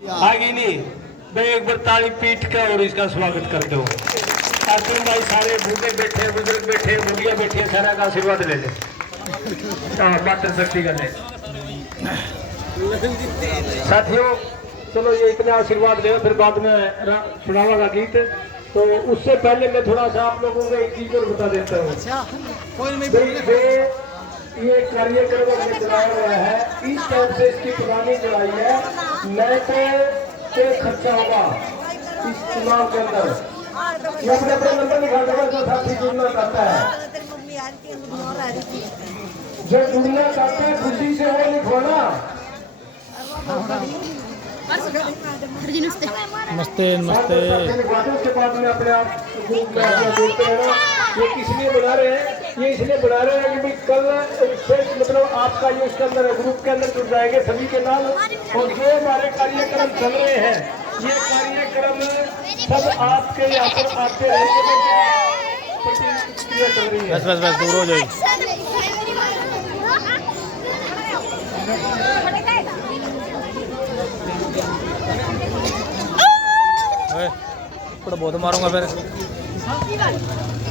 आगे नहीं मैं एक बार ताली पीट के और इसका स्वागत कर दो। अर्जुन भाई सारे बूढ़े बैठे, बुजुर्ग बैठे, बुढ़िया बैठी, सारा का आशीर्वाद ले ले। मात्र शक्ति का ले साथियों, चलो ये इतने आशीर्वाद ले, फिर बाद में सुनावागा गीत। तो उससे पहले मैं थोड़ा सा आप लोगों को एक चीज और बता देता हूँ। ये कार्यक्रम हमने चलाया हुआ है, इस टाइप से इसकी पुरानी चलाई है। मैं तो खर्चा होगा इस चुनाव के अंदर, ये अपने अपने नंबर निकाल देगा जो साथी जुड़ना चाहता है। जो जुड़ना चाहते हैं खुशी से वो लिखो ना। नमस्ते नमस्ते। उसके बाद में अपने आप ग्रुप में अपना जोड़ते हैं ना। ये किस लिए बना रहे हैं? ये इसलिए बना रहे हैं कि भाई कल मतलब आपका ये इसके अंदर ग्रुप के अंदर जुड़ जाएंगे सभी के नाम। और जो हमारे कार्यक्रम चल रहे हैं, ये कार्यक्रम सब आपके यहाँ पर आते रहेंगे। चल रही है, बस बस बस दूर हो जाएगी। बहुत मारूंगा फिर।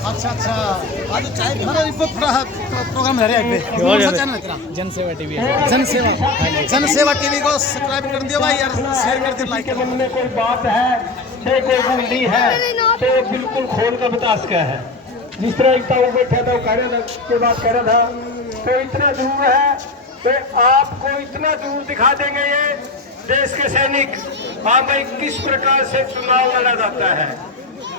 अच्छा अच्छा आज चाय हमारा प्रोग्राम है रे चैनल तेरा जनसेवा टीवी जनसेवा टीवी को सब्सक्राइब कर दियो भाई यार, शेयर कर दियो, लाइक के मन में कोई बात है, चाहे कोई गुंडी है, तो बिल्कुल खोल कर बता सका है। जिस तरह एक वो बैठा था, वो कह रहा था के बाद कह रहा था, तो इतना जरूर है तो आपको इतना जरूर दिखा देंगे ये देश के सैनिक। हाँ भाई, किस प्रकार से चुनाव लड़ा जाता है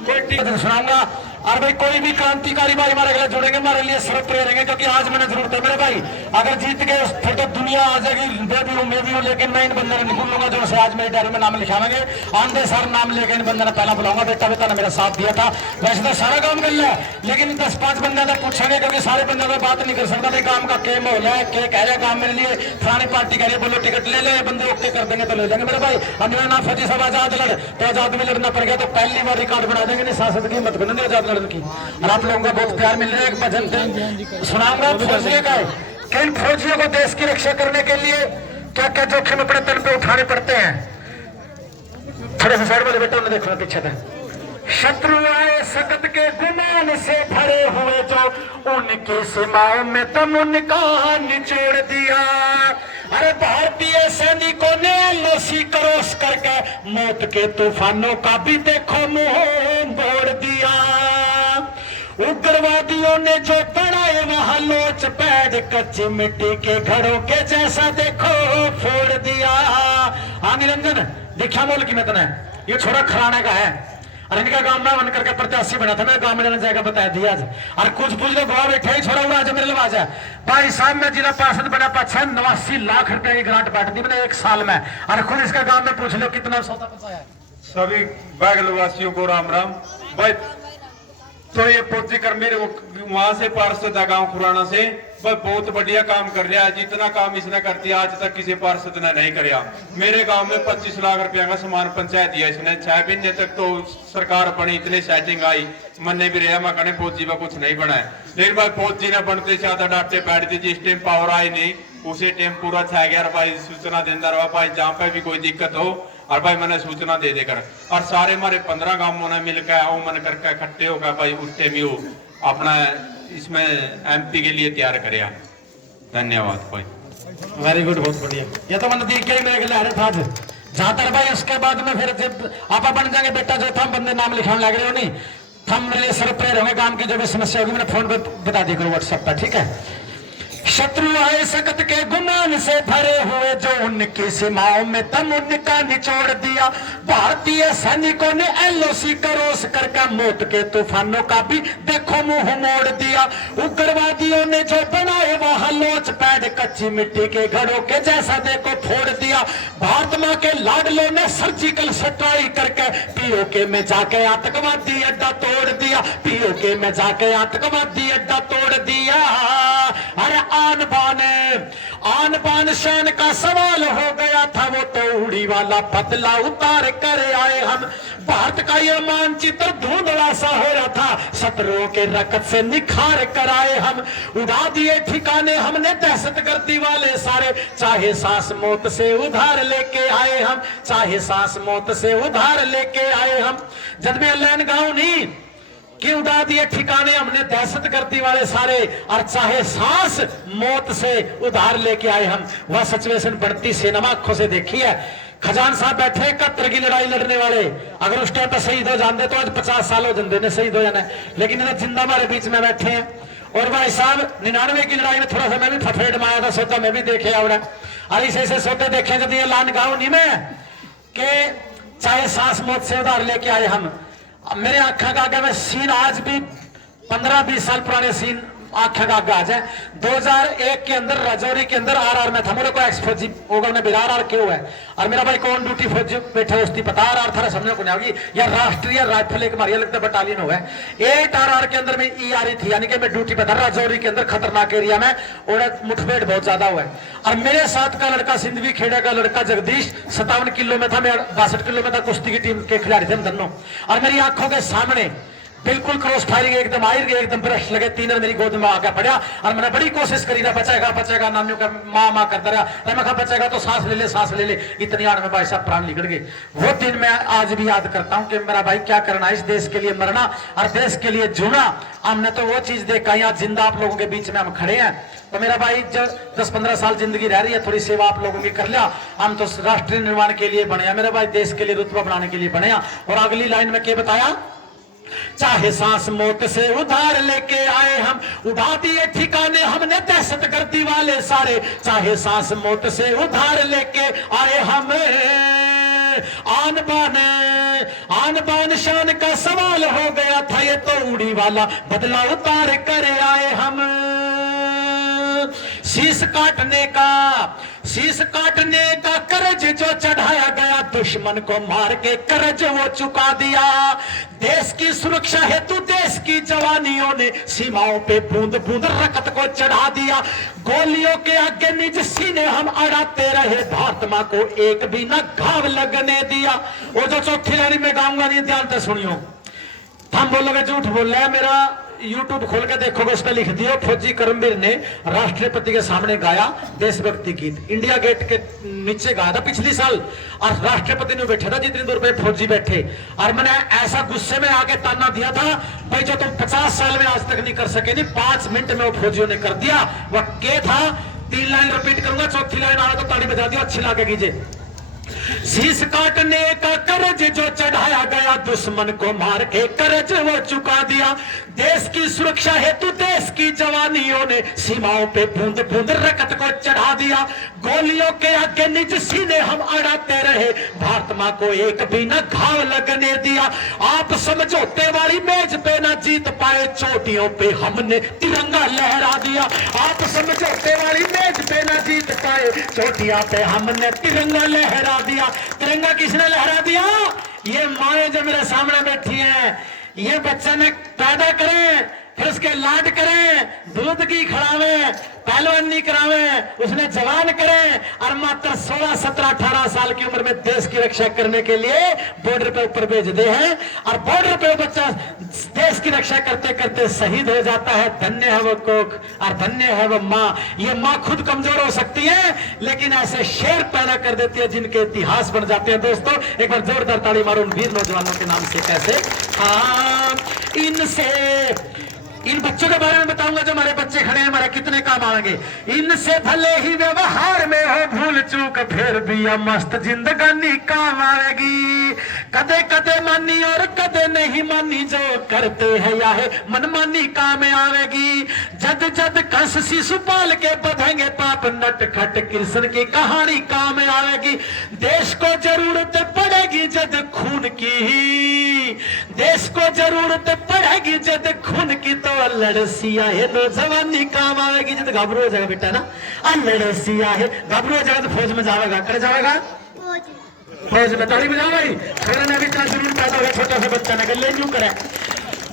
कोई सुनाऊंगा। और भाई कोई भी क्रांतिकारी भाई हमारे गले जुड़ेंगे, हमारे लिए शर्त रहेंगे, क्योंकि आज मैंने जरूरत है मेरे भाई। अगर जीत गए फिर तो दुनिया आ जाएगी, मैं भी हूँ, लेकिन मैं इन बंदों ने निकल लूंगा जो से आज मेरी डायरी में नाम लिखावेंगे। आंधे सर नाम लेके इन बंदों ने पहला बुलाऊंगा। बेटा बेटा ने मेरा साथ दिया था, वैसे तो सारा काम कर लिया, लेकिन 10-5 बंदे तो पूछेंगे, क्योंकि सारे बंदों में बात नहीं कर सकता भाई। काम का क्या माहौल है, क्या कह रहे काम मेरे लिए, फलानी पार्टी कह रही, बोलो टिकट ले ले, बंदे ओके कर देंगे तो ले लेंगे मेरे भाई। हमारा नाम फौजी साहब आजाद लड़, तो आजाद में लड़ना पड़ गया तो पहली बार रिकॉर्ड बना देंगे। नहीं शासक की मत बने आजाद लड़ने की। और आप लोगों का बहुत प्यार मिल रहा है। एक भजन सुनाऊंगा फौजियों का। किन फौजियों को देश की रक्षा करने के लिए क्या क्या जोखिम अपने तन पे उठाने पड़ते हैं। थोड़े से साइड वाले बेटा उन्हें देखो पीछे था। शत्रु आए सकत के गुमान से भरे हुए जो, उनकी सीमाओं में तुम उनका निचोड़ दिया। अरे भारतीय सैनिकों ने एलओसी क्रॉस करके मौत के तूफानों का भी देखो मुंह मोड़ दिया। उग्रवादियों ने जो बनाए वहां लोच पैड कच्ची मिट्टी के घरों के जैसा देखो फोड़ दिया। हाँ निरंजन दिखा मोल की मैं तुम्हें, ये छोरा खराने का है और इनका गांव में बनकर के प्रत्याशी बना था। मैं गांव में जाएगा बताया दिया आज। और कुछ पूछ लो गवा बैठे ही छोरा हुआ आज मेरे लिहाज है भाई साहब। मैं जिला पार्षद बना 89 लाख रुपए की ग्रांट बांट दी मैंने 1 साल में। और खुद इसका गांव में पूछ लो कितना सौदा पहुंचाया है। सभी बैगल वासियों को राम राम भाई। तो ये पहुंची कर मेरे वहां से पार्षद है गांव खुराना से, बहुत बढ़िया काम कर रहा है। जितना काम इसने करती है आज तक किसी पार्षद ने नहीं कराया। मेरे गांव में 25 लाख रुपया का सामान पंचायत दिया इसने। 6 महीने तक तो सरकार बनी, इतनी सेटिंग आई, मन भी रहा मैं कहने फौजी में कुछ नहीं बना है। लेकिन भाई फौजी ने बनते ज्यादा डांटे बैठ दी। जिस टाइम पावर आई नहीं उसी टाइम पूरा छा गया भाई। सूचना देता रहा भाई, जहाँ पे भी कोई दिक्कत हो और भाई मैंने सूचना दे देकर। और सारे हमारे 15 गांवों ने मिलकर आओ मन करके इकट्ठे होकर भाई उस टाइम वो अपना इसमें एमपी के लिए तैयार कराया। धन्यवाद भाई, वेरी गुड, बहुत बढ़िया। ये तो मैंने देख के ही मेरे लिए आ रहा था जहां तक भाई। उसके बाद में फिर जब आप बन जाएंगे बेटा, जो थम बंदे नाम लिखाने लग रहे हो नहीं, थम मेरे लिए सर प्रेर होंगे। काम की जो भी समस्या होगी मैंने फोन पे बता दी करो व्हाट्सएप पर, ठीक है। शत्रु आए सकत के गुमान से भरे हुए जो, उनकी सीमाओं में दम उनका निचोड़ दिया। भारतीय सैनिकों ने एलओसी क्रॉस करके मौत के तूफानों का भी देखो मुंह मोड़ दिया। उग्रवादियों ने जो बनाए वहां लोच पैड कच्ची मिट्टी के घरों के जैसा देखो फोड़ दिया। भारत मां के लाडलों ने सर्जिकल स्ट्राइक करके पीओके में जाके आतंकवादी अड्डा तोड़ दिया। पीओके में जाके आतंकवादी अड्डा तोड़ दिया। अरे आन बान शान का सवाल हो गया था, वो तो उड़ी वाला बदला उतार कर आए हम। भारत का ये मानचित्र धुंधला सा हो रहा था, शत्रुओं के रकत से निखार कर आए हम। उड़ा दिए ठिकाने हमने दहशतगर्दी वाले सारे, चाहे सांस मौत से उधार लेके आए हम, चाहे सांस मौत से उधार लेके आए हम। जब मैं लैन गाऊं नहीं कि उड़ा दिए ठिकाने हमने दहशतगर्दी वाले सारे, और चाहे सांस मौत से उधार लेके आए हम। वह सिचुएशन बढ़ती सिनेमा आंखों से देखी है। खजान साहब बैठे 71 की लड़ाई लड़ने वाले, अगर उस टाइम पर शहीद हो जाते तो आज 50 साल हो जाते ने शहीद हो जाना, लेकिन इन्हें जिंदा हमारे बीच में बैठे हैं। और भाई साहब 99 की लड़ाई में थोड़ा सा मैं भी फफेट में आया था, सोचा मैं भी देखे आवड़ा, और ऐसे सोते देखे जब ये लान गाँव नहीं में के चाहे सांस मौत से उधार लेके आए हम। मेरे आंखा का आगे में सीन आज भी 15-20 साल पुराने सीन आंखा का आगे आ जाए। 2001 के अंदर राजौरी के अंदर आरआर में था, मेरे को एक्स फौजी होगा उन्हें बिरार आर क्यों है, और मेरा भाई कौन ड्यूटी फौजी बैठा उसकी पता आरआर था समझने को नहीं होगी, या राष्ट्रीय राइफल एक मारिया लगता बटालियन हुआ है। 8 आरआर के अंदर में ई आ रही थी, यानी कि मैं ड्यूटी पे था राजौरी के अंदर खतरनाक एरिया में, और मुठभेड़ बहुत ज्यादा हुआ है। और मेरे साथ का लड़का सिंधवी खेड़ा का लड़का जगदीश 57 किलो में था, मैं 62 किलो में था, कुश्ती की टीम के खिलाड़ी थे हम दोनों। और मेरी आंखों के सामने बिल्कुल क्रॉस फायरिंग एकदम आई गई, एकदम ब्रश लगे, तीनों मेरी गोद में आके पड़ा, और मैंने बड़ी कोशिश करी रहा बचेगा नानियों का माँ करता रहा, मैं कहा बचेगा तो सांस ले ले, इतनी आड़ में भाई साहब प्राण निकल गए। वो दिन मैं आज भी याद करता हूँ कि मेरा भाई क्या करना, इस देश के लिए मरना और देश के लिए जूना। हमने तो वो चीज देखा, यहाँ जिंदा आप लोगों के बीच में हम खड़े हैं, तो मेरा भाई जब 10-15 साल जिंदगी रह रही है, थोड़ी सेवा आप लोगों की कर लिया। हम तो राष्ट्रीय निर्माण के लिए बने, मेरा भाई देश के लिए रुतबा बनाने के लिए बने। और अगली लाइन में क्या बताया, चाहे सांस मौत से उधार लेके आए हम, उड़ा दिए ठिकाने हमने दहशतगर्दी वाले सारे, चाहे सांस मौत से उधार लेके आए हम। आन बान शान का सवाल हो गया था, ये तो उड़ी वाला बदला उतार कर आए हम। शीश काटने का कर्ज जो चढ़ाया गया, दुश्मन को मार के कर्ज वो चुका दिया। देश की सुरक्षा हेतु देश की जवानियों ने सीमाओं पे बूंद बूंद रक्त को चढ़ा दिया। गोलियों के आगे निज सीने हम अड़ाते रहे, भारत मां को एक भी न घाव लगने दिया। वो जो चौथी लाइन में गाऊंगा नहीं, ध्यान से सुनियो, हम बोलोगे झूठ बोल रहे हैं। मेरा YouTube खोल के देखोगे, उस पर लिख दिया फौजी करमवीर ने राष्ट्रपति के सामने गाया देशभक्ति गीत, इंडिया गेट के नीचे गाया था पिछली साल, और राष्ट्रपति ने बैठा था जितनी दूर पे फौजी बैठे, और मैंने ऐसा गुस्से में आके ताना दिया था, भाई जो तुम 50 साल में आज तक नहीं कर सके, नहीं 5 मिनट में वो फौजियों ने कर दिया। वह क्या था, 3 लाइन रिपीट करूंगा, चौथी लाइन आया तो ताली बजा दिया, अच्छी लगेगी जी। शीश काटने का कर्ज जो चढ़ाया गया, दुश्मन को मार के कर्ज वो चुका दिया। देश की सुरक्षा हेतु देश की जवानियों ने सीमाओं पे बूंद बूंद रक्त को चढ़ा दिया। गोलियों के आगे निज सीने हम अड़ाते रहे, भारत मां को एक भी न घाव लगने दिया। आप समझौते वाली मेज पे न जीत पाए, चोटियों पे हमने तिरंगा लहरा दिया। आप समझौते वाली मेज पे न जीत पाए, चोटियां पे हमने तिरंगा लहरा दिया। तिरंगा किसने लहरा दिया? ये माए जो मेरे सामने बैठी हैं, ये बच्चे ने पैदा करें, फिर उसके लाड करें, दूध की खिलावे, पहलवानी करावे, उसने जवान करें, और मात्र 16, 17, 18 साल की उम्र में देश की रक्षा करने के लिए बॉर्डर पे ऊपर भेज दे हैं, और बॉर्डर पे वो बच्चा देश की रक्षा करते करते शहीद हो जाता है। धन्य है वो कोख और धन्य है वो माँ। ये माँ खुद कमजोर हो सकती है, लेकिन ऐसे शेर पैदा कर देती है जिनके इतिहास बन जाते हैं। दोस्तों एक बार जोरदार ताली मारो उन वीर नौजवानों के नाम से। कैसे? हाँ, इन बच्चों के बारे में बताऊंगा, जो हमारे बच्चे खड़े हैं, हमारे कितने काम आएंगे। इनसे भले ही व्यवहार में हो भूल चूक, फिर भी यह मस्त जिंदगानी काम आएगी। कदे कदे मानी और कदे नहीं मानी, जो करते हैं या है मनमानी काम आवेगी। जद जद कंस शिशुपाल के बधेंगे पाप, नटखट कृष्ण की कहानी काम आवेगी। देश को जरूरत पड़ेगी जद खून की, देश को जरूरत पड़ेगी जद खून की, तो लड़सिया है नौजवानी काम आवेगी। जब घबरू हो जाएगा बेटा ना, लड़सिया है, घबरू हो जाएगा तो फौज में जाएगा। कर जाएगा फौज में। ताली बजाओ भाई, फिर ने भी इतना जुनून पैदा होगा छोटा सा बच्चा ना ले यूं करे।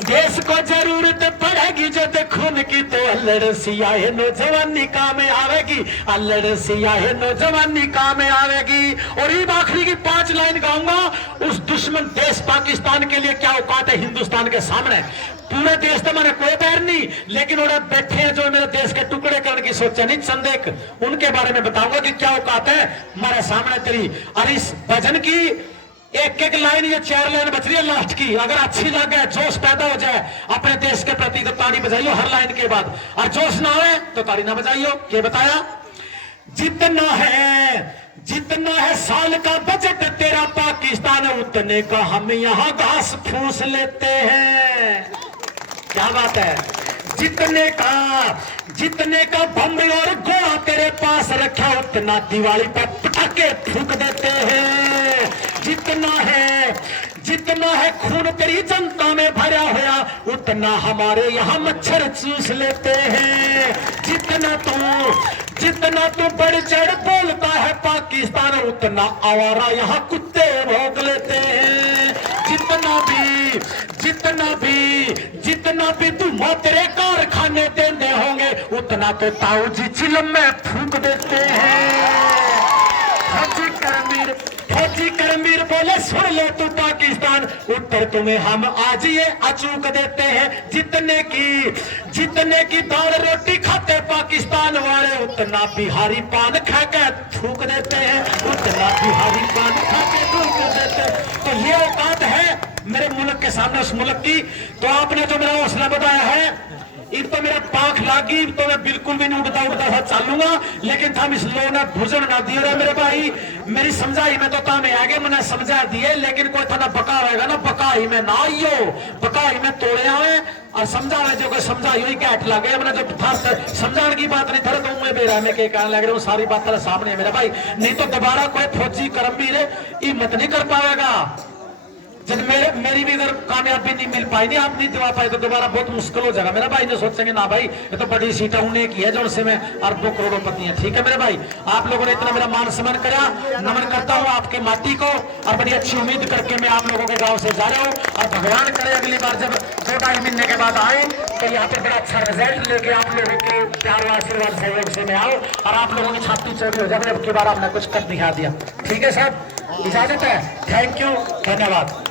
देश को जरूरत पड़ेगी जब खून की तो अल्लड़ सियाहे नौजवानी काम में आवेगी, अल्लड़ सियाहे नौजवानी काम में आवेगी। और ये आखिरी की 5 लाइन गाऊंगा। उस दुश्मन देश पाकिस्तान के लिए क्या औकात है हिंदुस्तान के सामने। पूरे देश तो मैंने कोई पैर नहीं, लेकिन उन्हें बैठे हैं जो मेरे देश के टुकड़े करने की सोचा नहीं चंदेक, उनके बारे में बताऊंगा कि क्या औकात है हमारे सामने तेरी। और इस भजन की एक एक लाइन, ये 4 लाइन बच रही है लास्ट की, अगर अच्छी लगे, जोश पैदा हो जाए अपने देश के प्रति तो ताली बजाइयो हर लाइन के बाद, और जोश ना हो तो ताली ना बजाइयो। ये बताया जितना है साल का बजट तेरा पाकिस्तान, उतने का हम यहाँ घास फूस लेते हैं। क्या बात है। जितने का बम और गोला तेरे पास रखा, उतना दिवाली पर पटाखे फूंक देते हैं। जितना है खून तेरी जनता में भरा हुआ, उतना हमारे यहाँ मच्छर चूस लेते हैं। जितना तू बढ़ चढ़ बोलता है पाकिस्तान, उतना आवारा यहाँ कुत्ते भोंक लेते हैं। जितना भी तू तेरे कारखाने देंदे होंगे, उतना तो ताऊ जी चिलम में फूंक देते हैं। फौजी करमवीर बोले सुन लो तू पाकिस्तान, उत्तर तुम्हें हम आज ये अचूक देते हैं। जितने की दाल रोटी खाते पाकिस्तान वाले, उतना बिहारी पान खा के थूक देते हैं, उतना बिहारी पान खा के थूक देते हैं। तो ये औकात है मेरे मुल्क के सामने उस मुल्क की। तो आपने जो मेरा हौसला बताया है, एक तो मेरा पाख लागी तो मैं बिल्कुल भी नहीं उड़ता सा चालूंगा, लेकिन हम इस लो ने भुजन ना दिए रहे मेरे भाई। मेरी समझाई में तो तामे आगे मैंने समझा दिए, लेकिन कोई था ना बका रहेगा ना, बकाई में ना आइयो, बकाई में तोड़े आवे और समझाने जो कोई समझाई हुई कैट लगे। मैंने जब था समझाने की बात नहीं था तो मैं बेरा में के कहने लग रहे हूँ, सारी बात तेरे सामने है मेरे भाई। नहीं तो दोबारा कोई फौजी करमवीर हिम्मत नहीं कर पाएगा। जब मेरी भी अगर कामयाबी नहीं मिल पाई, नहीं आप नहीं दिवा पाए, तो दोबारा बहुत मुश्किल हो जाएगा मेरा भाई। ने सोचेंगे ना भाई ये तो बड़ी सीटें उन्हें की है जो उनसे में अरबों करोड़ोंपति है। ठीक है मेरे भाई, आप लोगों ने इतना मेरा मान सम्मान करा, नमन करता हूँ आपके माटी को, और बड़ी अच्छी उम्मीद करके मैं आप लोगों के गाँव से जा रहा हूँ। और भगवान करे अगली बार जब 2-2.5 महीने के बाद आए तो यहाँ पे बड़ा अच्छा रिजल्ट लेके आप लोगों के प्यार आशीर्वाद सहयोग से मैं आओ, और आप लोगों की छाती चौड़ी हो जाए। अब की बार आपने कुछ कर दिखा दिया। ठीक है साहब, इजाजत है। थैंक यू, धन्यवाद।